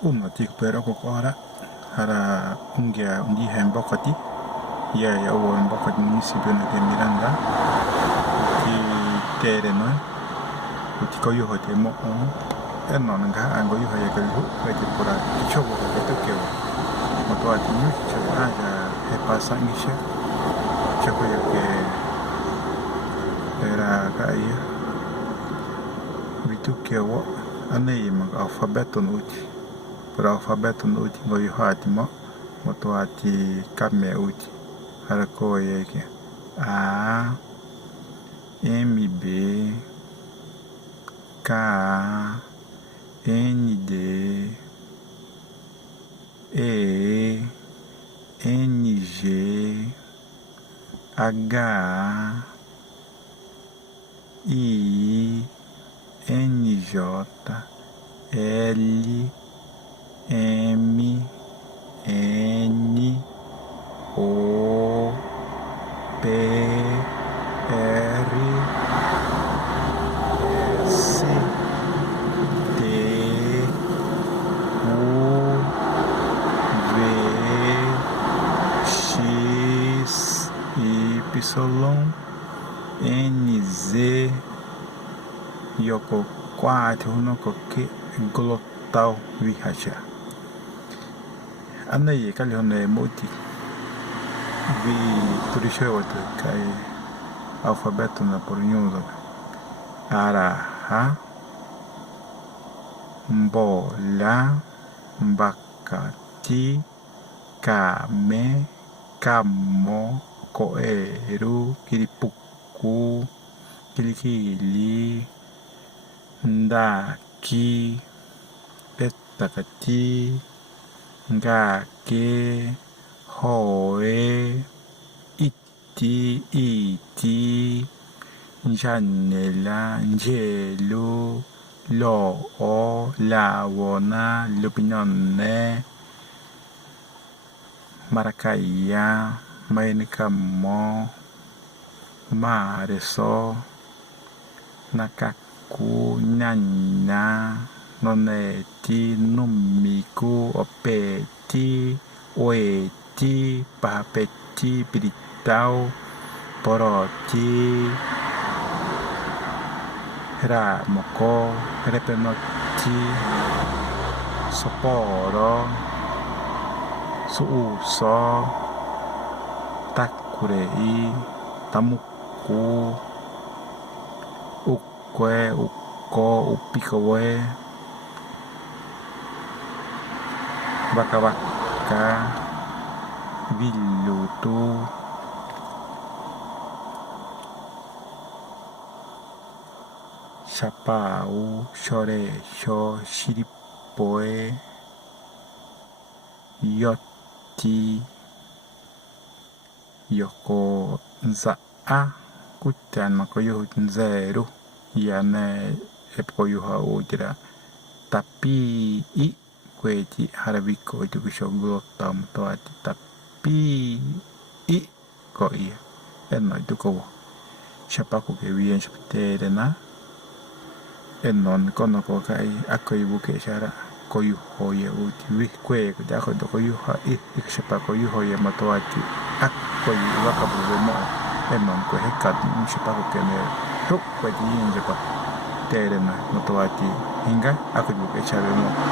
Tik pero ko ora hara ungia undi hembokati ya wo mbokati ni sibena de Miranda ti tere no ti ko yo hote mo no nga ango yo ya ka yo pe ti pura cho wo ke to ke mo to ati ni cho aja e pasa ngisha cho ko yo ke era ka ya bitu ke wo anei mag alfabeto no para alfabeto no uti ngo yo hati mo to ati kame uti hara ko ye ke A M B K N D E N G H I N J L M N O P R S T U V X Y N Z Yoko 4 no que glottal vihaja anai kali hone moti vi turishewa kai alfabeto na pornyudo ara ha mbola mbakati kame kamo koeru kiripuku kirikili ndaki petakati ngake hoe iti njanela njelu loo lawona lupinone marakaya mainikamo mareso nakaku nanya noneti numiku opeti oeti papeti piritau poroti ramoko repenoti soporo suuso takurei tamuku ukwe uko upikowe baka villutu chapau chorecho shiripoe yoti yoko nza kutan makoyo nzero yane epoyo ha ujira tapi I kweti harabiko itu kishogo tam to ati tapi I ko iya enno itu ko shapaku ke bien shaptere na ennon kono ko kai akoy buke shara koyu hoye uti wi kwe ko da ko koyu ha I shapako yu hoye mato ati akoy wakabu mo ennon ko hekat shapaku ke ne ro kweti inje pa tere na mato ati hinga akoy buke shara mo